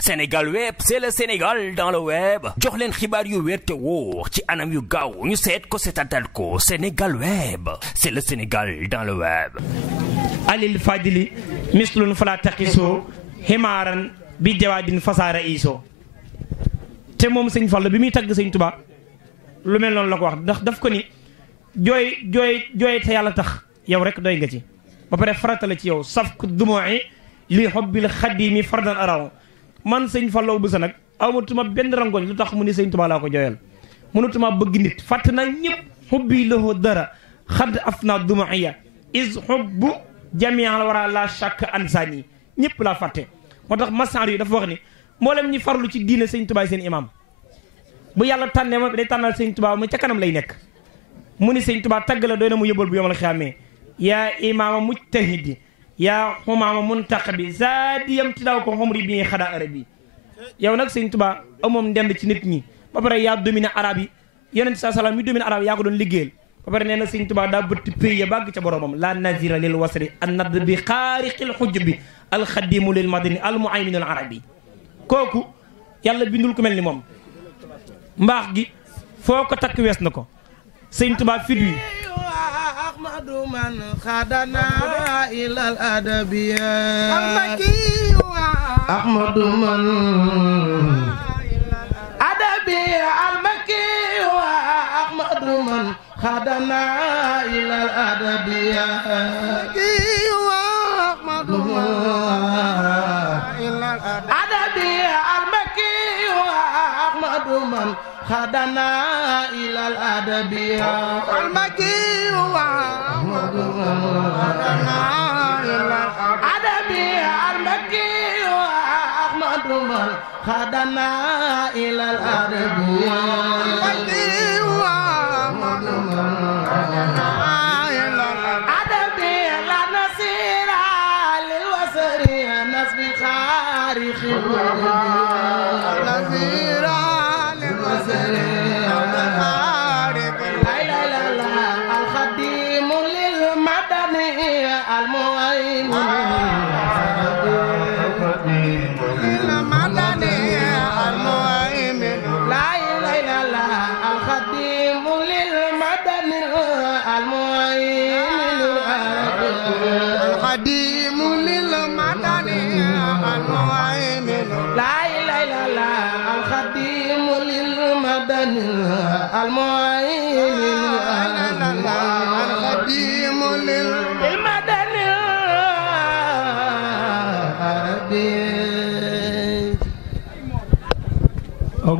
Sénégal Web, c'est le Sénégal dans le web. jox leen xibaar yu wér te wóor ci anam yu gaaw ñu seet ko seetatal ko. Sénégal Web, c'est le Sénégal dans le web. alil fadili mislun fala taqiso himaaran bi jawaadin fasaara iso. te moom sëñ Fallu bi muy tagg sëñ Tuubaa lu mel noonu la ko wax ndax daf ko ni jooy te yàlla tax yow rek doy nga ci ba pare farata la ci yow safku dumoi li hubbil xadimi fardan araw. man sëñ Fallu bu sa nag amatuma benn rangoñ lu tax mu ni sëñ Tuubaa laa ko jooyal mënutuma bëgg nit fàtt na ñëpp hubbi lahu dara xadd af na dumoiya is hubbu jamian la wara la chaque ansani ñëpp laa fàtte. moo tax masaar yi dafa wax ni mboolem ñi farlu ci diine sëñ Tuubaa seen imam bu yàlla tànnee ma day tànnal sëñ Tuubaa mu ca kanam lay nekk mu ni sëñ Tuubaa tagg la doy na mu yóbbal bu yomal xiyaamee yaa imaama mujtahidi yaa xumaama muntaqabi zaadiyam ti daw ko xomri bi xadaa arabi. yow nag sëñ Tuubaa amoom ndend ci nit ñi ba pare yaa dominé arab yi yonent saa salaam mi dominé arab yaa ko doon liggéeyal ba pare nee na sëñ Tuubaa daa bëtt pays ya bàgg ca boromam la nazira lil wasri an nadd bi xaariqil xujbi alxadimu lil madini almuaymin al arabi. kooku yàlla bindul ko mel ni moom mbaax gi foo ko takk wees na ko. sëñ Tuubaa fit wi ahmadu man xadana ilal adabiya ahmadu man adabiya almaki wa ahmadu man xadana ilal adabiya ahmadu man adabiya almaki wa ahmadu man xadana ilal adabiya almaki wa ahmadu man xadana ilal adabiya almaki wa ahmadu man xadana ilal adabiya almaki wa ahmadu man xadana ilal adabiya la nasira lil wasri nasbi xaarixi nasira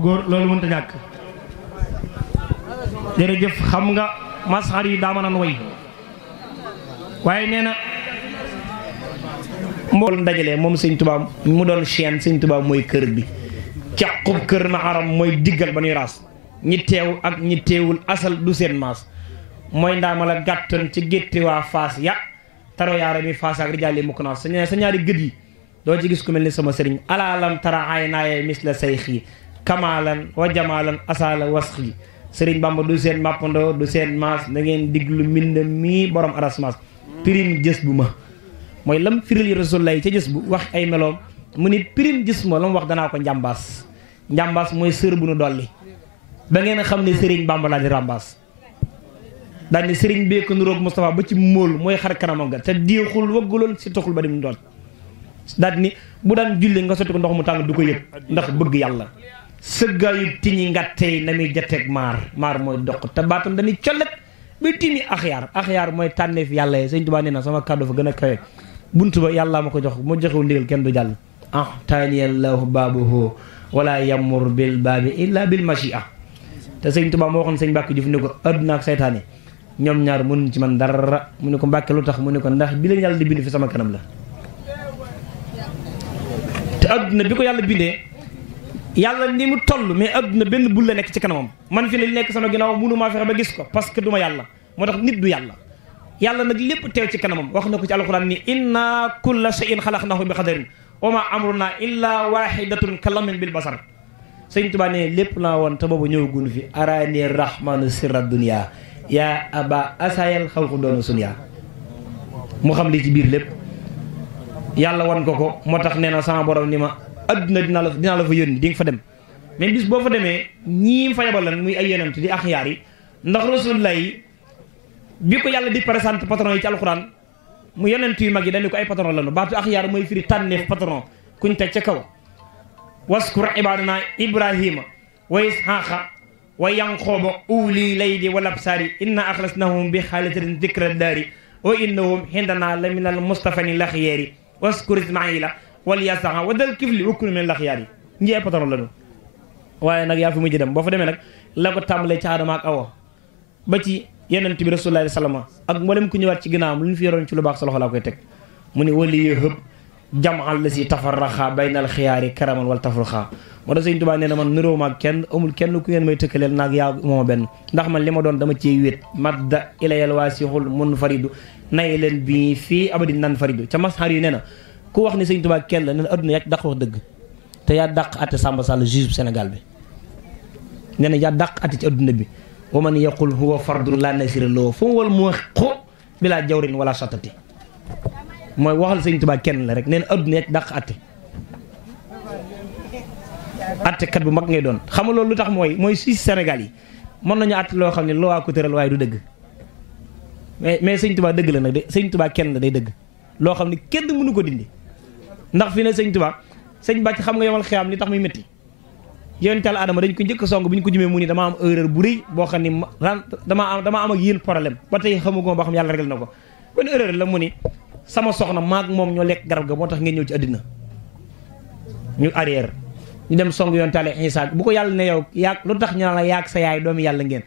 góor loolu mënta ñàkk. jërëjëf xam nga masxar yi daa mën a way waaye nee na mbool dajalee moom sëñ Tuubaa mu doon chaîne sëñ Tuubaa mooy kër bi caqub kër ma aram mooy diggal ba ñuy raas ñi teew ak ñi teewul asal du seen maas mooy ndaama la gàttoon ci gétti waa faas ya taro yaara mi faas ak rijaal yi mukk naas sa ñaari gët yi doo ci gis ku mel ni sama sëriñ alaalam tara ay naaye mis la say xii kamaalan wa jamaalan asala wasxi. Sëriñ Bamba du seen màppandoo du seen maas da ngeen diglu mbind mii borom aras maas pirim jës bu ma mooy lam firil Rasulullah ca jës bu wax ay meloom mu ni pirim jës ma la mu wax danaa ko njàmbaas mooy sër bu nu dolli ba ngeen xam ne Sëriñ Bamba laa di rambaas daal ni sëriñ bee ko nuroog Moustapha ba ci móol mooy xar kanamam ga te diixul wagguloon si toxul ba dim doon daal ni bu daan julli nga sotti ko ndox mu tàng du ko yëg ndax bëgg yàlla sëggaayu tiñi ngattey na muy jateeg maar mooy doq te baatam dañuy collet ba timi axyaar mooy tànneef yàlla yi sëñ Tuubaa nee na sama kàddu fa gën a kawe buntu ba yàllaa ma ko jox moo joxewul ndigal kenn du jàll taaniyallahu baabuhu wala yamur bil baabi illa bil machia. te sëñ Tuubaa moo waxoon sëñ Mbàkke Juuf ne ko adduna ak saytaane ñoom ñaar mënuñ ci man dara mu ne ko Mbàkke lu tax mu ne ko ndax bi leen yàlla di bind fi sama kanam la te adduna bi ko yàlla bindee yàlla ni mu toll mais adduna benn bul la nekk ci kanamam man fi lañ nekk sama ginnaaw mënu maa fexe ba gis ko parce que du ma yàlla moo tax nit du yàlla nag lépp teew ci kanamam wax na ko ci alxuraan ni inna kulla shay'in xalaqnahu bi qadarin wa ma amruna illa wahidatun kalamin bil basar. sëñ Tuubaa ne lépp laa woon te boobu ñëwagun fi araani rahmanu sirra dunya yaa aba asayal xalqu doona sunya mu xam li ci biir lépp yàlla wan ko moo tax nee na sama borom ni ma adduna dinaa la fa yónni di nga fa dem mais bis boo fa demee ñii fa yabal lan muy ay yonent di axyaar yi ndax rasulullah yi bi ko yàlla di présenté patron yi ci alxuraan mu yonent yu mag yi dañu ko ay patron lanu baatu axyaar mooy firi tànneef patron kuñ teg ca kaw waskur ibadana ibrahima wa ishaqa wa yanqooba uli laydi wal absaari inna axlasnahum bi xaalisatin dikra daari wa innahum hindana la min al mustafani laxiyeeri waskur ismaila wal yasaxa wa dal kifli wakkunu min laxiyaar yi ñi ay patron lanu waaye nag yaa fi mujj dem boo fa demee nag la ko tàmbalee ci Aadama ak Awa ba ci yonent bi rasulullah sallallahu ak mboolem ku ñëwaat ci ginnaawam lu ñu fi yoroon ci lu baax sa loxo laa koy teg mu ne wali yo hëb jamal la si tafarraxa baynal xiyaari karaman wal tafruxa moo tax Sëñ Tuubaa nee na man niróo maag kenn amul kenn ku ngeen may tëkkaleel naag yaa mooma benn ndax man li ma doon dama cee wéet madda ilayal waasixul mun faridu nay leen bi fii abadi nan faridu ca masxar yi nee na ku wax ni Sëñ Tuubaa kenn la nee na adduna yaa dàq wax dëgg te yaa dàq atte Samba Sall juge bu Sénégal bi nee na yaa dàq atte ci adduna bi wa man yaqul huwa fardun la nasira loo fu mu wal mu xo bilaa jawrin wala sottati mooy waxal Sëñ Tuubaa kenn la rek nee na adduna yaa dàq atte attekat bu mag ngay doon xam nga loolu lu tax mooy si Sénégal yi mën nañu atte loo xam ne loo waa ko tëral waaye du dëgg mais Sëñ Tuubaa dëgg la nag de Sëñ Tuubaa kenn la day dëgg loo xam ne kenn mënu ko dindi ndax fi ne Sëñ Tuubaa sëñ bàcc xam nga yomal xiyaam li tax muy métti yonent Yàlla Adama dañ ko njëkk song bu ñu ko jumee mu ni dama am erreur bu rëy boo xam ni dama am ak yéen problème ba tey xamuguma boo xam yàlla réglé na ko kon erreur la mu ni sama soxna maag moom ñoo lekk garab ga moo tax ngeen ñëw ci àddina ñu arrière ñu dem song yonent Yàlla Isaa bu ko yàlla ne yow yaag lu tax ñu naan la yaag sa yaay doomi yàlla ngeen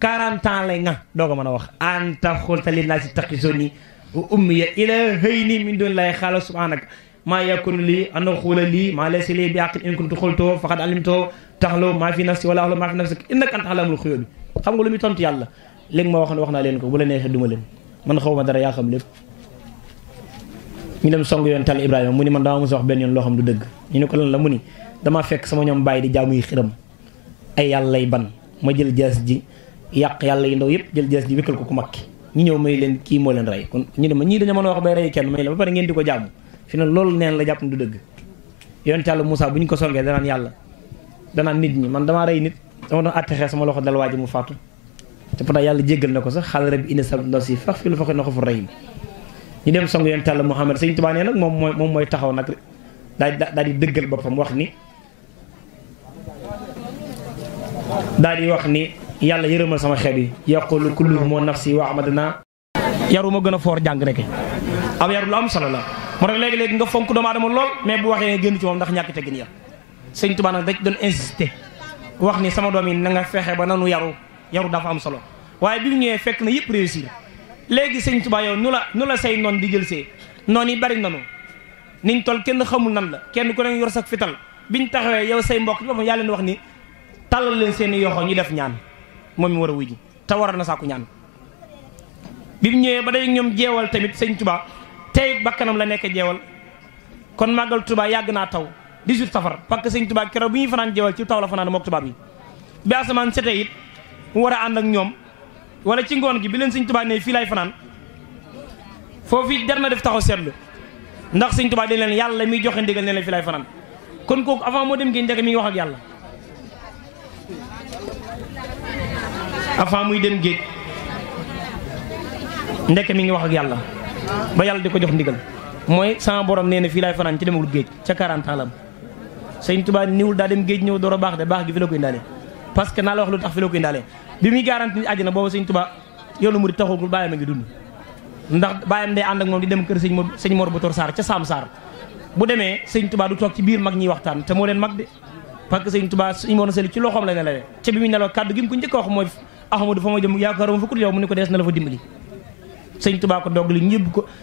40 ans lay nga doo ko mën a wax anta xulta linnaasi taxisooni wa ummiya ilaahayni min dooni laahi xaala subhaanaka maa yakunu lii an aquula lii maa laysa lii bi haqqin in kuntu qultuhu faqad alimtahu ta'lamu maa fi nafsi wala a'lamu maa fi nafsika innaka anta allamul ghuyuub xam nga lu muy tontu yàlla léegi ma wax naa leen ko bu la neexee duma leen man xaw ma dara yaa xam lépp ñu dem song yoon tal Ibrahima mu ni man dama mos a wax benn yoon loo xam du dëgg ñu ne ko lan la mu ni damaa fekk sama ñoom bàyyi di jaamu yi xiram ay yàlla lay ban ma jël jaas ji yàq yàlla yi ndaw yëpp jël jaas ji wékkal ko ku makki ñu ñëw may leen kii moo leen rey kon ñu ne ma ñii dañoo mën a wax bay rey kenn may la ba pare ngeen di ko jaamu fi ne loolu neen la jàpp du dëgg yonent Yàlla Moussa bu ñu ko songee danaan nit ñi man damaa rey nit dama doon attexee sama loxo dal waa ji mu faatu te pourtant yàlla jéggal na ko sax xaal rabbi inna sa ndaw si fax fi lu faxe na ko fu rahim ñu dem song yonent Yàlla Muhammad Sëñ Tuubaa nee nag moom mooy taxaw nag daal di dëggal boppam wax ni daal di wax ni yàlla yërëmal sama xeet yi yaqulu kulluhum moo nafsi wa ahmadana yaru ma gën a foor jàng rek am yaru lu am solo la moo tax léegi-léegi nga fonk doomu aadama lool mais bu waxee génn ci moom ndax ñàkk teggin ya Sëñ Tuubaa nag dañ doon insister wax ni sama doom yi na nga fexe ba nanu yaru dafa am solo waaye bi mu ñëwee fekk na yëpp réussir léegi Sëñ Tuubaa yow nu la say noon di jël see noon yi bari nanu niñ tol kenn xamul nan la kenn ku ne yor sax fital biñ taxawee yow say mbokk boppam yaa leen wax ni tàllal leen seeni yoxo ñu def ñaan moom mi war a wuy ji te war na sàkku ñaan bi mu ñëwee ba day ñoom jeewal tamit Sëñ Tuubaa tey bakkanam la nekk jeewal kon màggal Tuubaa yàgg naa taw 18 safar parce que Sëñ Tuubaa keroog bi ñuy fanaan jeewal ci taw la fanaan mook tubaab yi bi asamaan setee it mu war a ànd ak ñoom wala ci ngoon gi bi leen Sëñ Tuubaa ne fii laay fanaan foofu it jar na def taxaw seetlu ndax Sëñ Tuubaa dañ leen yàlla miy joxe ndigal ne leen fii laay fanaan kon kooku avant moo dem géej ndeke mi ngi wax ak yàlla avant muy dem géej ndeke mi ngi wax ak yàlla ba yàlla di ko jox ndigal mooy sama borom nee na fii laay fanaan ci demagul géej ca 40 ans la am Sëñ Tuubaa niwul daa dem géej ñëw door a baax de baax gi fi la ko indaale parce que naa la wax lu tax fi la ko indaale bi muy garanti ni àjjana boobu Sëñ Tuubaa yoonu mu di taxagul bàyyam a ngi dund ndax bàyyam day ànd ak moom di dem kër sëñ Mor Bator Sarr ca Sam Sarr bu demee Sëñ Tuubaa du toog ci biir mag ñiy waxtaan te moo leen mag de parce que Sëñ Tuubaa sëñ Mor Sali ci loxoom la nelawee ca bi muy nelawee kàddu gi mu ko njëkk a wax mooy Ahmadou fa ma jëm yaakaaruma fa ku yow mu ne ko dees na la fa dimbali Sëñ Tuubaa ko doggali ñu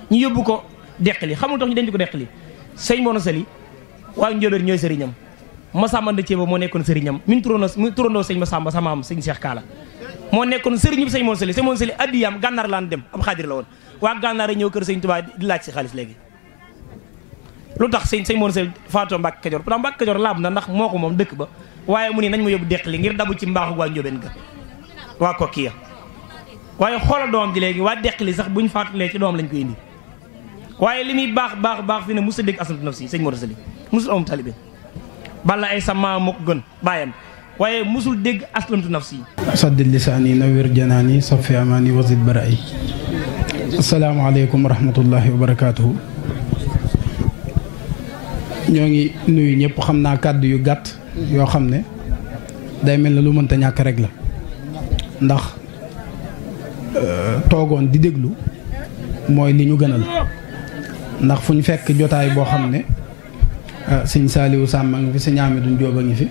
yóbbu ko deqali xamul tax ñu denc ko deqali sëñ Mor Sali waaye Njóobeen ñooy sëriñam Masamba Nda Ceeba moo nekkoon sëriñam min turandoo sëñ Masamba sama am sëñ Cheikh Kaala moo nekkoon sëriñu sëñ Mor Sali addiyam gànnaar laan dem ab xaadir la woon waa gànnaar yi ñëw kër Sëñ Tuubaa di laaj si xaalis léegi lu tax sëñ Mor Sali faatoo Mbàkke Kajoor pourtant Mbàkke Kajoor laab na ndax moo ko moom dëkk ba waaye mu ni nañ ma yóbbu deqali ngir dabu ci mbaaxu waa Njóobeen ga waa kokki ya waaye xoola doom ji léegi waa deqali sax buñ faatulee ci doom lañ ko indi waaye li muy baax fi ne musa dégg asnatu nafsi sëñ Mor Sali musul am talibé Balla ay sa maam moo ko gën bàyyam waaye musul dégg aslamtu nafsi. saddid lisaani nawir janaani safi amaani wasid baraay. asalaamaaleykum wa rahmatullahi wa barakaatuhu. ñoo ngi nuyu ñëpp. xam naa kàddu yu gàtt yoo xam ne day mel ne lu mënta ñàkk rek la ndax toogoon di déglu mooy li ñu gënal ndax fu ñu fekk jotaay boo xam ne sëñ Saaliwu Sàmb a ngi fi sëñ Amadu Jóob a ngi fi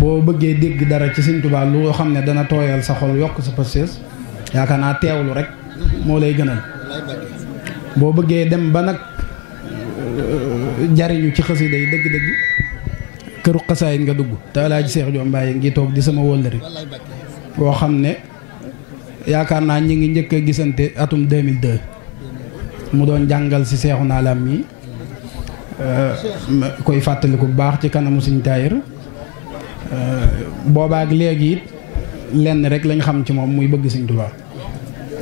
boo bëggee dégg dara ci sëñ Tuubaa lu xam ne dana tooyal sa xol yokk sa passees yaakaar naa teewlu rek moo lay gënal. boo bëggee dem ba nag jariñu ci xasida yi dëgg-dëgg këru xasaayit nga dugg te Alaaji Seex Jóob Mbaay ngi toog di sama wóllëre boo xam ne yaakaar naa ñi ngi njëkk a gisante atum 2002 mu doon jàngal si Seexuna Laam mi koy fàttaliku bu baax ci kanamu Sëñ Taayir boobaak léegi it lenn rek lañ xam ci moom muy bëgg Sëñ Tuubaa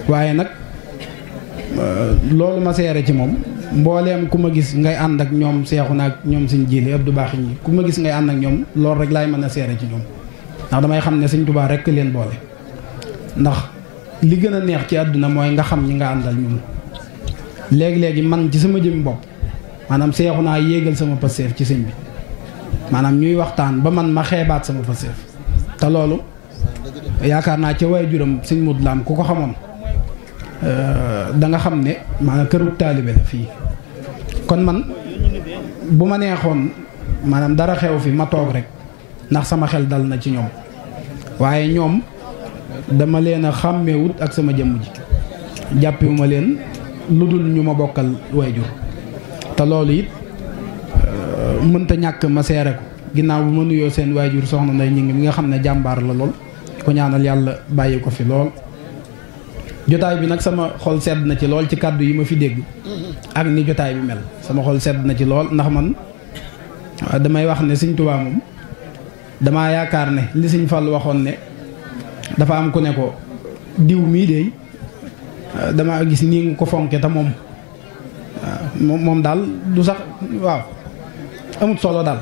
waaye nag loolu ma seere ci moom mbooleem ku ma gis ngay ànd ak ñoom Seexuna ak ñoom Sëñ Jiili Abdu Baax ñi ku ma gis ngay ànd ak ñoom loolu rek laay mën a seere ci ñoom ndax damay xam ne Sëñ Tuubaa rek leen boole ndax li gën a neex ci àdduna mooy nga xam ñi nga àndal ñun léegi-léegi man ci sama jëm bopp maanaam Seexuna yéegal sama passeef ci sëñ bi maanaam ñuy waxtaan ba man ma xeebaat sama passeef te loolu yaakaar naa ca waay juram Sëñ Mud Laam ku ko xamoon da nga xam ne maanaam këru taalibe la fii kon man bu ma neexoon maanaam dara xew fi ma toog rek ndax sama xel dal na ci ñoom waaye ñoom dama leen a xàmmeewut ak sama jëmm ji jàppewuma leen lu dul ñu ma bokkal waajur te loolu it mënta ñàkk ma seere ko ginnaaw bu ma nuyoo seen waajur soxna Ndey ñi ngi mi nga xam ne jàmbaar la lool ko ñaanal yàlla bàyyi ko fi lool. jotaay bi nag sama xol sedd na ci lool ci kàddu yi ma fi dégg ak ni jotaay bi mel sama xol sedd na ci lool ndax man damay wax ne Sëñ Tuubaa moom damaa yaakaar ne li Sëñ Fall waxoon ne dafa am ku ne ko diw mii de dama gis nii nga ko fonke te moom moom daal du sax waaw amut solo daal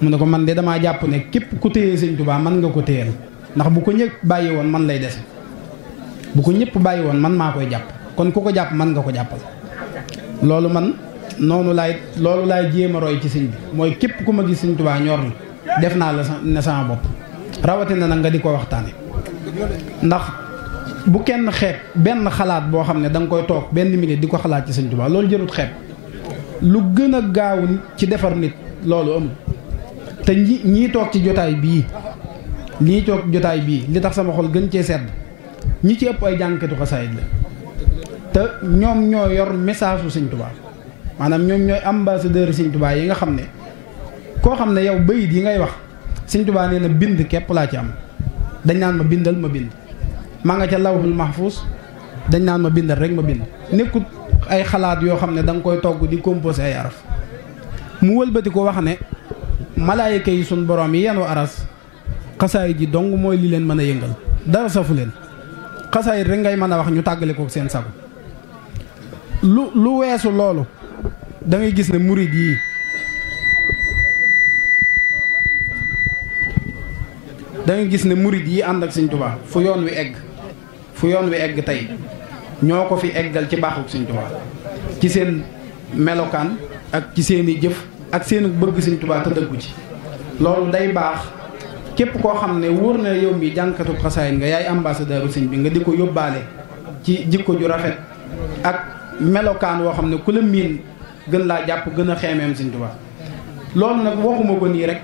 mu ne ko man de damaa jàpp ne képp ku téye Sëñ Tuubaa man nga ko téyel ndax bu ko ñëpp bàyyi woon man lay dese bu ko ñëpp bàyyi woon man maa koy jàpp kon ku ko jàpp man nga ko jàppal loolu man loolu laay jéem a roy ci sëñ bi mooy képp ku ma gis Sëñ Tuubaa ñor la def naa la ne sama bopp rawatina nag nga di ko waxtaane ndax bu kenn xeeb benn xalaat boo xam ne da nga koy toog benn minute di ko xalaat ci Sëñ Tuubaa loolu jërut xeeb lu gën a gaaw ci defar nit loolu amul te ñii toog ci jotaay bii li tax sama xol gën cee sedd ñi ci ëpp ay jànkatu xasaayid la te ñoom ñoo yor message su Sëñ Tuubaa maanaam ñoom ñooy ambassadeur Sëñ Tuubaa yi nga xam ne koo xam ne yow bayit yi ngay wax Sëñ Tuubaa nee na bind képp laa ci am dañ naan ma bindal ma bind maa nga ca lawhul mahfuus dañ naan ma bindal rek ma bind nekkut ay xalaat yoo xam ne da nga koy togg di composé ay araf mu wëlbati ko wax ne malaayika yi suñ borom yi yenu aras xasaayid yi dong mooy li leen mën a yëngal dara safu leen xasaayit rek ngay mën a wax ñu tàggale ko seen sago lu weesu loolu da ngay gis ne murid yi ànd ak Sëñ Tuubaa fu yoon wi egg tey ñoo ko fi eggal ci baaxuk Sëñ Tuubaa ci seen melokaan ak ci seeni jëf ak seen bëgg Sëñ Tuubaa te dëggu ci loolu day baax képp koo xam ne wóor na yow mi jànkatu xasaayit nga yaay ambassadeur sëñ bi nga di ko yóbbaale ci jikko ju rafet ak melokaan woo xam ne ku la miin gën laa jàpp gën a xeemeem Sëñ Tuubaa loolu nag waxuma ko nii rek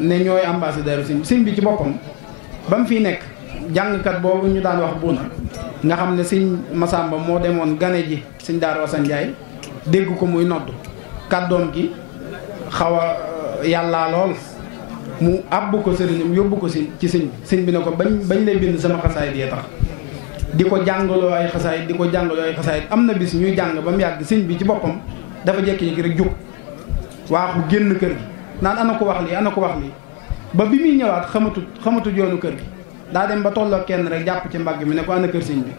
ne ñooy ambassadeur sëñ bi ci boppam ba mu fiy nekk jàngkat boobu ñu daan wax buuna nga xam ne Sëñ Masamba moo demoon gane ji Sëñ Daaru Asan Njaay dégg ko muy nodd kàddoom gi xaw a yàllaa lool mu àbb ko sëriñam yóbbu ko ci sëñ bi ne ko bañ lay bind sama xasaayit yee tax di ko jàngaloo ay xasaayit am na bis ñuy jàng ba mu yàgg sëñ bi ci boppam dafa jekki-jekki rek jóg waaxu génn kër gi naan ana ko wax lii ba bi muy ñëwaat xamatut yoonu kër gi daa dem ba tolloo kenn rek jàpp ci mbagg mi ne ko ana kër sëñ bi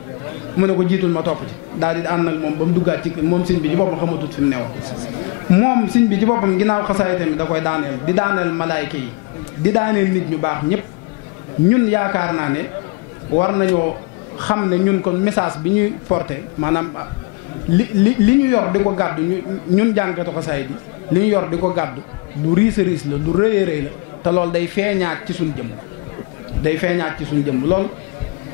mu ne ko jiitul ma topp ci daal di ànd ak moom ba mu duggaat ci kër moom sëñ bi ci boppam xamatut fi mu newoon moom sëñ bi ci boppam ginnaaw xasaay tamit da koy daaneel di daaneel malaayka yi di daaneel nit ñu baax ñëpp ñun yaakaar naa ne war nañoo xam ne ñun kon message bi ñuy porté maanaam li ñu yor di ko gàddu ñun jàngkatu xasaay bi li ñu yor di ko gàddu lu riis a riis la lu rëy a rëy la te loolu day feeñaat ci suñ jëmm loolu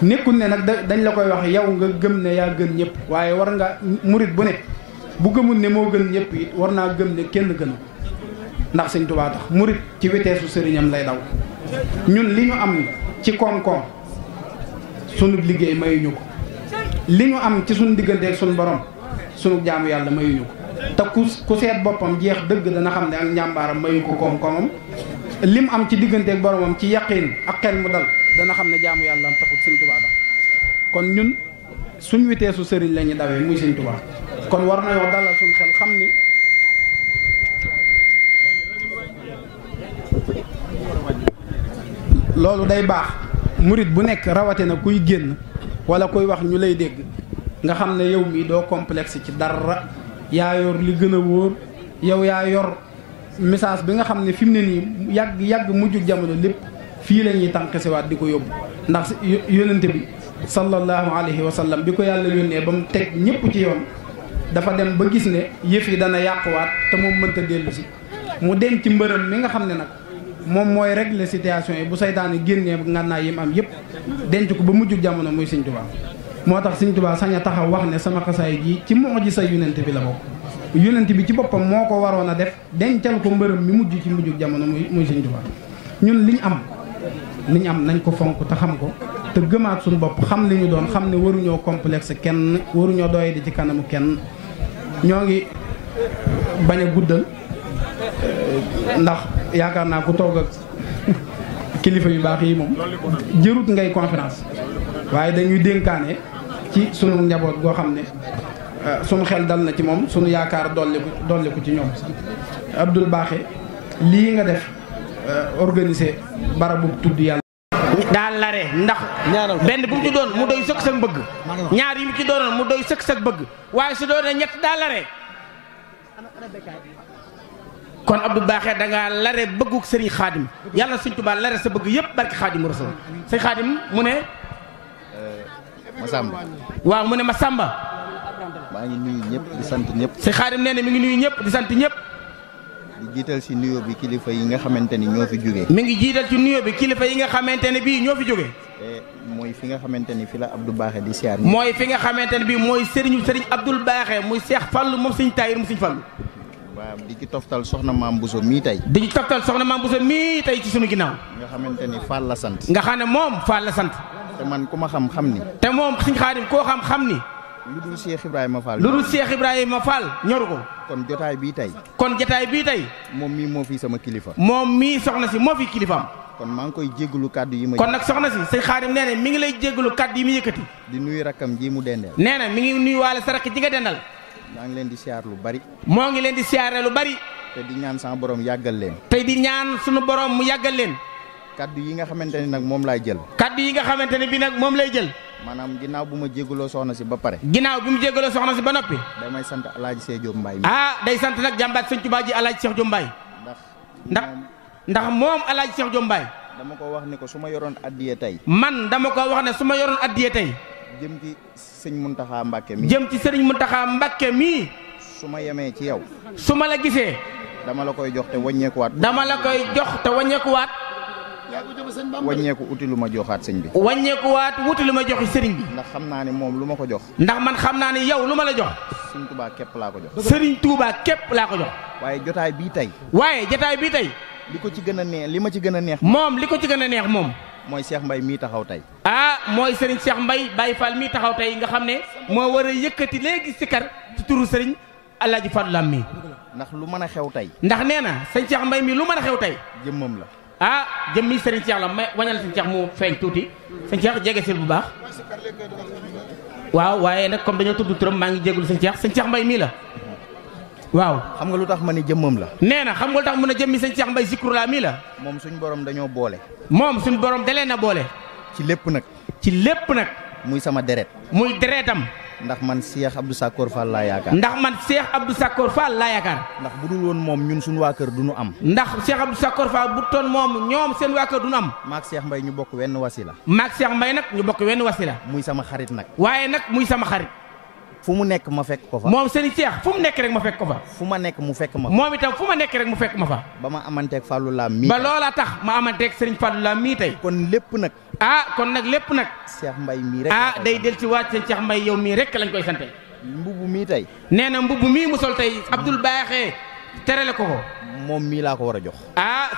nekkul ne nag dañ la koy wax yow nga gëm ne yaa gën ñëpp waaye war nga murit bu ne bu gëmul ne moo gën ñëpp it war naa gëm ne kenn gënu ndax Sëñ Tuubaa tax murit ci witeesu sëriñam lay daw ñun li ñu am ci koom-koom sunu liggéey mayuñu ko li ñu am ci sunu diggante ak sunu borom sunu jaamu yàlla mayuñu ko te ku seet boppam jeex dëgg dana xam ne ak njàmbaaram mayu ko koom-koomam lim am ci diggante ak boromam ci yaqiin ak xel mu dal dana xam ne jaamu yàlla am taxut Sëñ Tuubaa tax kon ñun suñ witeesu sëriñ la ñu dawee muy Sëñ Tuubaa kon war nañoo dalal suñ xel xam ni loolu day baax murit bu nekk rawatina kuy génn wala kuy wax ñu lay dégg nga xam ne yow mii doo complexe ci dara yaa yor li gën a wóor yow yaa yor message bi nga xam ne fi mu ne nii yàgg mujjug jamono lépp fii la ñuy tànqisiwaat di ko yóbbu ndax yónnente bi sallallahu alayhi wa sallam bi ko yàlla yónnee ba mu teg ñëpp ci yoon dafa dem ba gis ne yëf yi dana yàquwaat te moom mënta dellu si mu denc ci mbërëm mi nga xam ne nag moom mooy régler situation yi bu saytaane génnee ngànnaay yi mu am yëpp denc ko ba mujjug jamono muy Sëñ Tuubaa moo tax Sëñ Tuubaa sañ a taxaw wax ne sama xasaay gi ci moo ji sa yónnente bi la bokk yónnente bi ci boppam moo ko waroon a def dencal ko mbërëm mi mujj ci mujjug jamono muy Sëñ Tuubaa ñun li ñu am nañ ko fonk te xam ko te gëmaat suñu bopp xam li ñu doon xam ne waruñoo complexe kenn waruñoo doy di ci kanamu kenn ñoo ngi bañ a guddal ndax yaakaar naa ku toog ak kilifa yu baax yi moom jërut ngay conférence waaye dañuy dénkaane ci sunu njaboot goo xam ne sunu xel dal na ci moom sunu yaakaar dolli ko ci ñoom Abdoul Baaxe lii nga def organiser barabu tudd yàlla daal lare ndax benn bu mu ci doon mu doy sëkk sag bëgg ñaar yi mu ci doonoon mu doy sëkk sag bëgg waaye su doonee ñett daal lare kon Abdou Baaxe da ngaa lare bëgguk sëriñ Xaadim yàlla Sëñ Tuubaa lare sa bëgg yëpp barki Xaadimu Rasuul sëñ Xaadim mu ne Masamba waaw mu ne Masamba maa ngi nuyu ñëpp di sant ñëpp sëñ Xaadim nee na mi ngi nuyu ñëpp di sant ñëpp di jiital si nuyoo bi kilifa yi nga xamante ni ñoo fi jógee mi ngi jiital ci nuyoo bi kilifa yi nga xamante ne bii ñoo fi jógee mooy fi nga xamante ni fi la Abdou Baaxe di siyaar mooy fi nga xamante ne bii mooy sëriñ Abdoul Baaxe muy Seex Fallu moom Sëñ Taayir mu Sëñ Fallu waaw di ci toftal soxna Maam Bousso mii tey di ci toftal soxna Maam Bousso mii tey ci sunu ginnaaw nga xamante ni Fall la sant nga xam ne moom Fall la sant te man ku ma xam ni te moom Sëñ Xaadim koo xam ni lu dul Cheikh Ibrahima Fall ñoru ko kon jotaay bii tey moom mii moo fi sama kilifa moom mii soxna si moo fi kilifaam kon maa ngi koy jéggalu kàddu yi ma kon nag soxna si Sëñ Xaadim nee na mi ngi lay jéggalu kàddu yi mu yëkkati di nuyu rakkam ji mu dendeel nee na mi ngi nuyu waale sa rakk ji nga dendal maa ngi leen di siyaar lu bari moo ngi leen di siyaare lu bari te di ñaan sama borom yàggal leen tey di ñaan sunu borom mu yàggal leen kaddu yi nga xamante ni nag moom laay jël kaddu yi nga xamante ne bi nag moom lay jël maanaam ginnaaw bu ma jégaloo soxna si ba pare ginnaaw bi mu jégaloo soxna si ba noppi damay sant alaaji Seex Jóob Mbaay day sant nag jàmbaat Sëñ Tuubaa ji alaaji Seex Jóob Mbaay ndax moom alaaji Seex Jóob Mbaay dama ko wax ne ko su ma yoroon addiye tey man dama ko wax ne su ma yoroon addiye tey jëm ci sëñ Muntaxa Mbàkke mi jëm ci sëriñ Muntaxa Mbàkke mii su ma yemee ci yow su ma la gisee dama la koy jox te wàññeekuwaat wàññeeku uti lu ma joxaat sëñ bi wàññeekuwaat wuti lu ma joxi sëriñ bi ndax xam naa ne moom lu ma ko jox ndax man xam naa ne yow lu ma la jox sëriñ Tuubaa képp laa ko jox sëriñ Tuubaa képp laa ko jox waaye jotaay bii tey li ko ci gën a neex li ma ci gën a neex moom li ko ci gën a neex moom mooy Cheikh Mbaye mii taxaw tey mooy sëriñ Cheikh Mbaye Baye Fall mii taxaw tey nga xam ne moo war a yëkkati léegi sikar ci turu sëriñ Alaaji Fallu Lam mi ndax lu mën a xew tey ndax nee na sëñ Cheikh Mbaye mi lu mën a xew tey jëmmam la jëmmi sëriñ Cheikh la mais wañal sëñ Cheikh mu feeñ tuuti sëñ Cheikh jege sil bu baax waaw waaye nag comme dañoo tudd turam maa ngi jégul sëñ Cheikh Mbaye mii la waaw xam nga lu tax ma ni jëmmam la nee na xam nga lu tax mun a jëmmi sëñ Cheikh Mbaye Zikrullah mii la moom suñ borom dañoo boole moom suñ borom dalee na boole ci lépp nag muy sama deret man ndax man Cheikh Abdou Sakor Fall laa yaakaar. ndax man Cheikh Abdou Sakor Fall laa yaakaar. ndax bu dul woon moom ñun suñu waa kër du ñu am. ndax Cheikh Abdou Sakor Fall bu toon moom ñoom seen waa kër du ñu am. maak Cheikh Mbaye ñu bokk wenn wasila. maak Cheikh Mbaye nag ñu bokk wenn wasila. muy sama xarit nag. waaye nag muy sama xarit. fu mu nekk ma fekk ko fa. moom sëriñ Cheikh fu mu nekk rek ma fekk ko fa. fu ma nekk mu fekk ma. moom itam fu ma nekk rek mu fekk ma fa. ba ma amanteeg Fallou Lam mii. ba loola tax ma amanteeg sëriñ Fallou Lam mii tey. kon lépp nag. kon nag lépp nag. Cheikh Mbaye mii rek. day del ci waat seen Cheikh Mbaye yow mii rek lañ koy sante. mbubu mii tey. nee na mbubu mii mu sol tey Abdoul Baaxee terale ko ko. moom mii laa ko war a jox.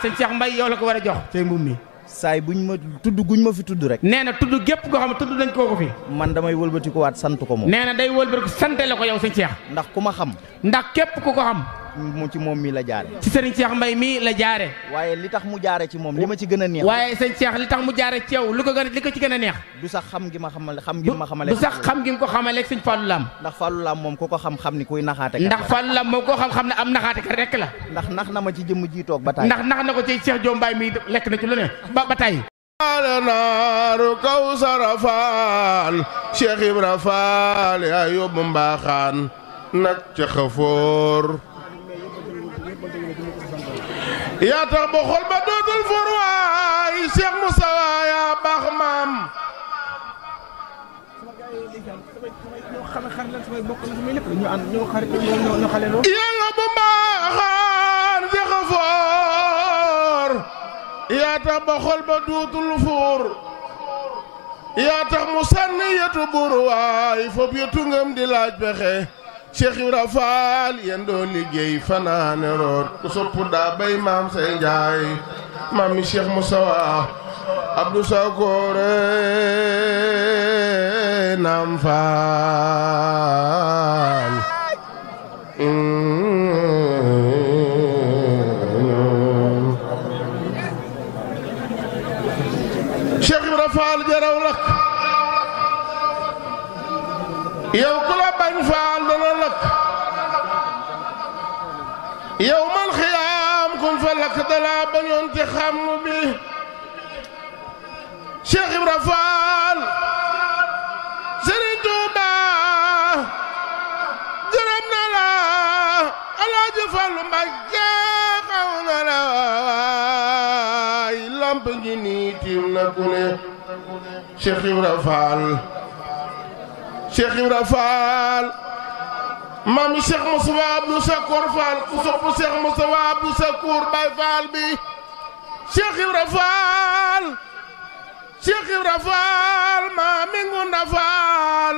seen Cheikh Mbaye yow la ko war a jox tey mbubu mi. saay buñ ma tudd guñ ma fi tudd rek. nee na tudd gépp koo xam ne tudd nañ koo ko fi. man damay wëlbati ko waat sant ko moom. nee na day wëlbati ko sante la ko yow sëñ Cheikh. ndax ku ma xam. ndax képp ku ko xam. mu ci moom mii la jaare. ci sëriñ Cheikh Mbaye mii la jaare. waaye li tax mu jaare ci moom li ma ci gën a neex. waaye sëñ Cheikh li tax mu jaare ci yow li ko ci gën a neex. du sax xam gi ma xamale du sax xam gi ko xamale sëñ Fallou Lam. ndax Fallou Lam moom ku ko xam-xam ni kuy naxaate. ndax Fallou Lam moom koo xam-xam ne am naxaate ka rek la. ndax nax na ma ci jëmm ji toog ba tay. ndax nax na ko ci Cheikh Diom Mbaye mii lekk na ci lu ne ba tay. naaru Kawsara Faal Cheikh Ibra Faal yaa yóbbu mbaaxaan nag ca xafoor yaa tax ba xol ba dootul for waay Cheikh Moussa yaa baax maam yàlla bu mbaaxaan ca xafoor yaa tax ba xol ba duutul fuur yaa tax mu sànni yetu buur waay fob yetu ngam di laaj pexe Cheikh Ibra Faal yéen doo liggéey fanaane root ku soppu daa bay maam say njaay maam mi Cheikh Moussa Abdou Sakor naam Faal Cheikh Ibra Faal jaraw lak yow ku la bañ faal dana lakk yow man xiyaam kum fa lakk dala bañoon te xam bi Cheikh Ibra Faal Serigne Touba gërëm na la Alaaji Fallu Mbàkke xaw na la waay lamp ngi nii tiim na ku ne Cheikh Ibra Faal Cheikh Ibra Faal maami Cheikh Moussa Abdou Sakor Fall ku sopp Cheikh Moussa Abdou Sakor Baay Faal bi Cheikh Ibra Faal Cheikh Ibra Faal maami Ngunda Faal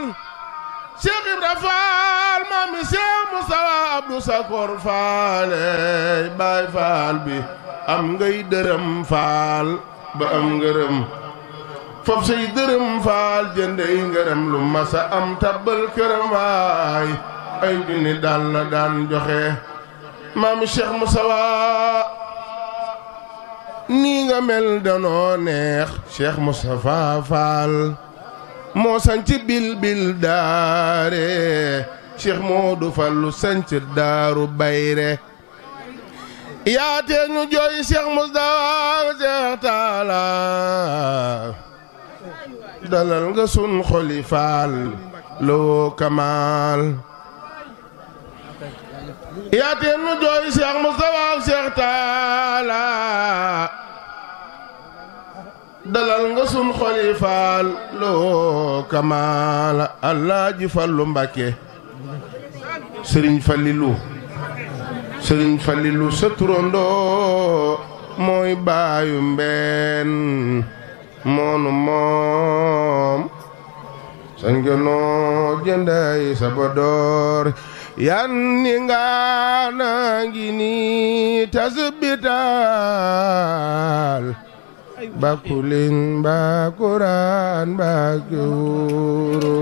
Cheikh Ibra Faal maami Cheikh Moussa Abdou Sakor Fall Baay Faal bi am ngay dërëm Faal ba am ngërëm foofu say dërëm Faal jëndey ngërëm lu masa am tabbal këram waay ay junni daal la daan joxe maam Cheikh Moussa nii nga mel danoo neex Cheikh Moustapha Fall moo sanc bil daare Cheikh Modou Fallu sanc daaru bayre yaatee ñu jooy Cheikh Moustapha Cheikh Taala dalal nga sun xoli Faal loo kamaal yaatee nu jooy Cheikh Moustapha Cheikh Taala dalal nga sun xoli Faal loo kamaal Alaaji Fallu Mbàkke Sëriñ Fallilu sa turandoo mooy baayu mbeen moonu moom sañ gënoo jënday sa bodoor yan ni nga nangi ni tasbital bakulin bakuran bakuru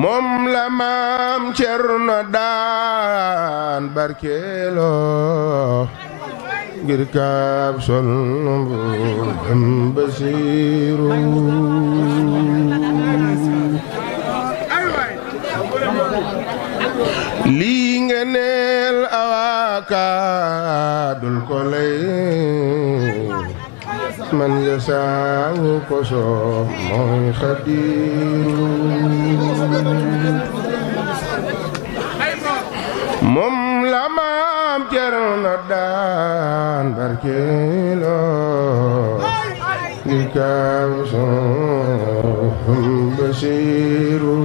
moom la maam Cerno daan barkeelo ngir kaab sol am Basiiru lii nga neel awaaka dul ko lay man ya saawu ko soob mooy Xadiru moom la maam Cerno daan barkeeloo ngir kaaw soom Basiru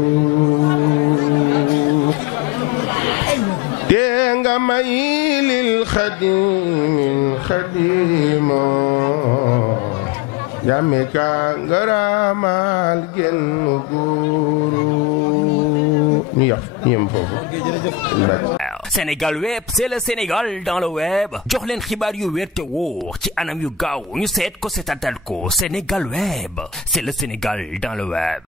te nga may lil Xadimin Xadimoo yame ka ngaramal genn góoru ñu yem foofu. Sénégal web c'est le Sénégal dans le web jox leen xibaar yu wér te wóor ci anam yu gaaw ñu seet ko seetatal ko Sénégal web c'est le Sénégal dans le web.